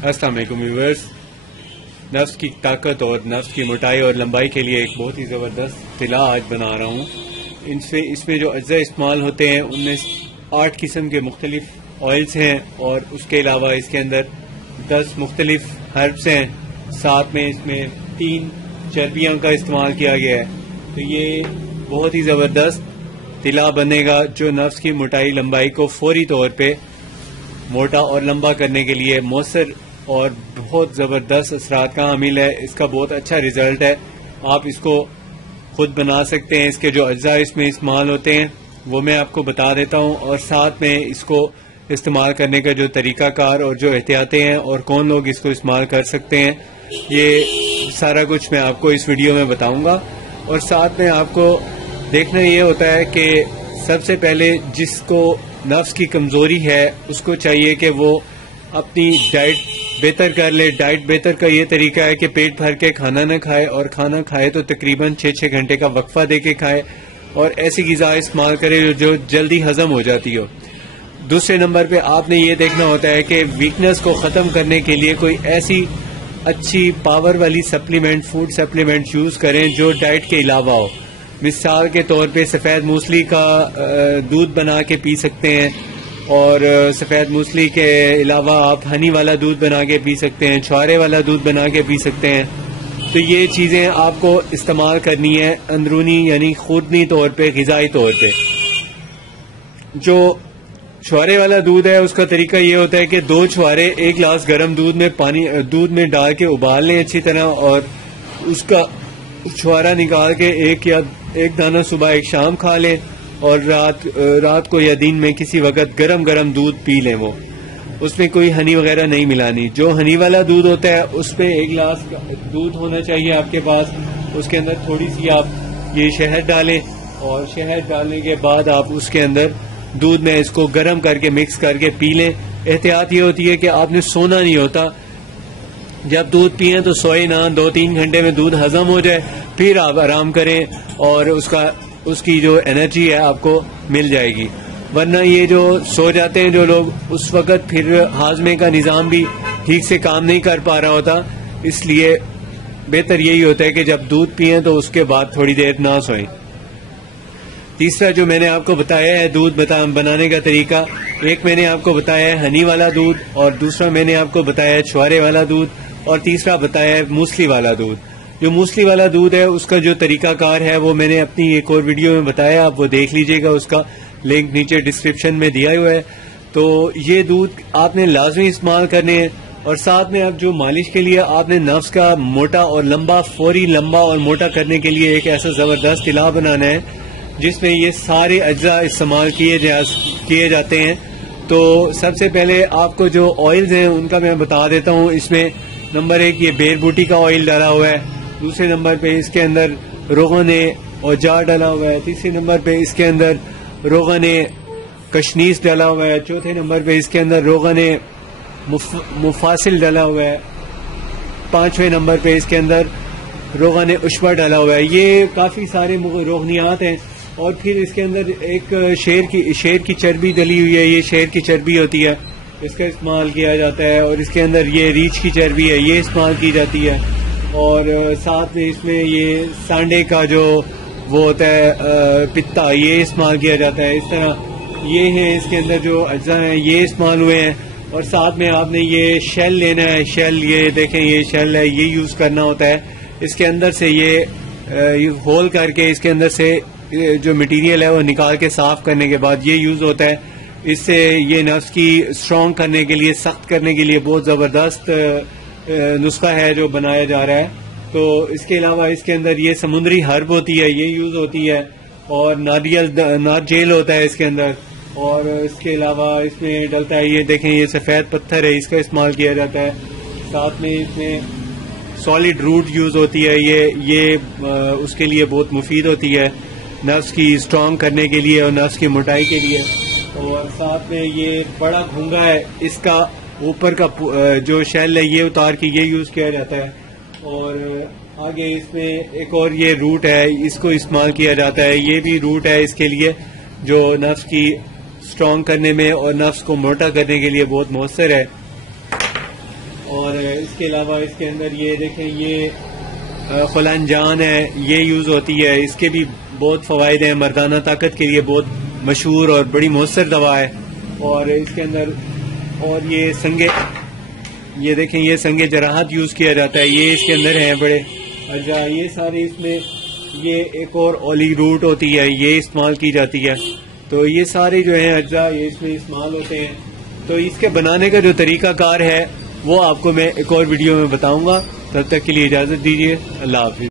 अस्सलाम वालेकुम व्यूअर्स। नफ्स की ताकत और नफ्स की मोटाई और लंबाई के लिए एक बहुत ही ज़बरदस्त तिला आज बना रहा हूँ। इसमें जो अज्जा इस्तेमाल होते हैं उनमें 8 किस्म के मुख्तलिफ ऑयल्स हैं और उसके अलावा इसके अंदर 10 मुख्तलिफ हर्ब्स हैं। साथ में इसमें 3 चर्बियों का इस्तेमाल किया गया है। तो ये बहुत ही ज़बरदस्त तिला बनेगा जो नफ्स की मोटाई लंबाई को फौरी तौर पे मोटा और लंबा करने के लिए मौसर और बहुत ज़बरदस्त असरात का हामिल है। इसका बहुत अच्छा रिजल्ट है। आप इसको खुद बना सकते हैं। इसके जो अज्जा इसमें इस्तेमाल होते हैं वो मैं आपको बता देता हूँ, और साथ में इसको इस्तेमाल करने का जो तरीक़ाकार और जो एहतियातें हैं और कौन लोग इसको इस्तेमाल कर सकते हैं, ये सारा कुछ मैं आपको इस वीडियो में बताऊँगा। और साथ में आपको देखना ये होता है कि सबसे पहले जिसको नफ्स की कमज़ोरी है उसको चाहिए कि वो अपनी डाइट बेहतर कर ले। डाइट बेहतर का ये तरीका है कि पेट भर के खाना न खाए, और खाना खाए तो तकरीबन 6-6 घंटे का वक्फा दे के खाए, और ऐसी ग़िज़ा इस्तेमाल करे जो जल्दी हजम हो जाती हो। दूसरे नंबर पे आपने ये देखना होता है कि वीकनेस को ख़त्म करने के लिए कोई ऐसी अच्छी पावर वाली सप्लीमेंट, फूड सप्लीमेंट यूज़ करें जो डाइट के अलावा हो। मिसाल के तौर पे सफ़ेद मूसली का दूध बना के पी सकते हैं, और सफ़ेद मूसली के अलावा आप हनी वाला दूध बना के पी सकते हैं, छुआरे वाला दूध बना के पी सकते हैं। तो ये चीज़ें आपको इस्तेमाल करनी है अंदरूनी यानी खुदनी तौर पे, ग़िज़ाई तौर पे। जो छुआरे वाला दूध है उसका तरीका ये होता है कि 2 छुआरे 1 गिलास गर्म दूध में डाल के उबाल लें अच्छी तरह, और उसका छुआरा निकाल के एक दाना सुबह एक शाम खा लें, और रात को या दिन में किसी वक्त गरम गरम दूध पी लें। वो उसमें कोई हनी वगैरह नहीं मिलानी। जो हनी वाला दूध होता है उसमें 1 गिलास दूध होना चाहिए आपके पास। उसके अंदर थोड़ी सी आप ये शहद डालें, और शहद डालने के बाद आप उसके अंदर दूध में इसको गर्म करके मिक्स करके पी लें। एहतियात ये होती है कि आपने सोना नहीं होता। जब दूध पिए तो सोए ना, 2-3 घंटे में दूध हजम हो जाए, फिर आप आराम करें और उसकी जो एनर्जी है आपको मिल जाएगी। वरना ये जो सो जाते हैं जो लोग, उस वक्त फिर हाजमे का निज़ाम भी ठीक से काम नहीं कर पा रहा होता। इसलिए बेहतर यही होता है कि जब दूध पिए तो उसके बाद थोड़ी देर ना सोएं। तीसरा जो मैंने आपको बताया है दूध बनाने का तरीका, एक मैंने आपको बताया है हनी वाला दूध, और दूसरा मैंने आपको बताया है छुआरे वाला दूध, और तीसरा बताया है मूसली वाला दूध। जो मूसली वाला दूध है उसका जो तरीकाकार है वो मैंने अपनी एक और वीडियो में बताया, आप वो देख लीजिएगा। उसका लिंक नीचे डिस्क्रिप्शन में दिया हुआ है। तो ये दूध आपने लाजमी इस्तेमाल करने हैं। और साथ में अब जो मालिश के लिए आपने नफ्स का मोटा और लंबा, फौरी लंबा और मोटा करने के लिए एक ऐसा ज़बरदस्त तिला बनाना है जिसमें ये सारे अज्जा इस्तेमाल किए जाते हैं। तो सबसे पहले आपको जो ऑयल्स हैं उनका मैं बता देता हूँ। इसमें नंबर 1 ये बेर बूटी का ऑयल डाला हुआ है। दूसरे नंबर पे इसके अंदर रोगन और जार डाला हुआ है। तीसरे नंबर पे इसके अंदर रोगन कशनीस डाला हुआ है। चौथे नंबर पे इसके अंदर रोगन मुफासिल डाला हुआ है। 5वें नंबर पे इसके अंदर रोगन उशबा डाला हुआ है। ये काफ़ी सारे रोगनियात हैं। और फिर इसके अंदर एक शेर की चर्बी डली हुई है। ये शेर की चर्बी होती है, इसका इस्तेमाल किया जाता है। और इसके अंदर ये रीछ की चर्बी है, ये इस्तेमाल की जाती है। और साथ में इसमें ये सांडे का जो वो होता है पित्ता, ये इस्तेमाल किया जाता है। इस तरह ये है इसके अंदर जो अज्जा हैं ये इस्तेमाल हुए हैं। और साथ में आपने ये शेल लेना है। शेल, ये देखें ये शेल है, ये यूज़ करना होता है। इसके अंदर से ये होल करके इसके अंदर से जो मटेरियल है वो निकाल के साफ करने के बाद ये यूज़ होता है। इससे ये नफ्स की स्ट्रॉन्ग करने के लिए, सख्त करने के लिए बहुत ज़बरदस्त नुस्खा है जो बनाया जा रहा है। तो इसके अलावा इसके अंदर ये समुद्री हर्ब होती है, ये यूज़ होती है। और नार जेल होता है इसके अंदर। और इसके अलावा इसमें डलता है, ये देखें ये सफ़ेद पत्थर है, इसका इस्तेमाल किया जाता है। साथ में इसमें सॉलिड रूट यूज़ होती है। ये उसके लिए बहुत मुफीद होती है, नफ्स की स्ट्रॉन्ग करने के लिए और नफ्स की मोटाई के लिए। और साथ में ये बड़ा घोंगा है, इसका ऊपर का जो शेल है ये उतार के ये यूज़ किया जाता है। और आगे इसमें एक और ये रूट है, इसको इस्तेमाल किया जाता है। ये भी रूट है इसके लिए जो नफ्स की स्ट्रॉन्ग करने में और नफ्स को मोटा करने के लिए बहुत मौसर है। और इसके अलावा इसके अंदर ये देखें, ये खुलानजान है, ये यूज़ होती है। इसके भी बहुत फ़वाइद हैं, मर्दाना ताकत के लिए बहुत मशहूर और बड़ी मौसर दवा है। और इसके अंदर और ये संगे, ये देखें, ये संगे जराहत यूज़ किया जाता है, ये इसके अंदर हैं बड़े अज्जा। ये सारे इसमें, ये एक और ओली रूट होती है, ये इस्तेमाल की जाती है। तो ये सारे जो हैं अज्जा ये इसमें इस्तेमाल होते हैं। तो इसके बनाने का जो तरीकाकार है वो आपको मैं एक और वीडियो में बताऊंगा। तब तक के लिए इजाज़त दीजिए। अल्लाह हाफिज़।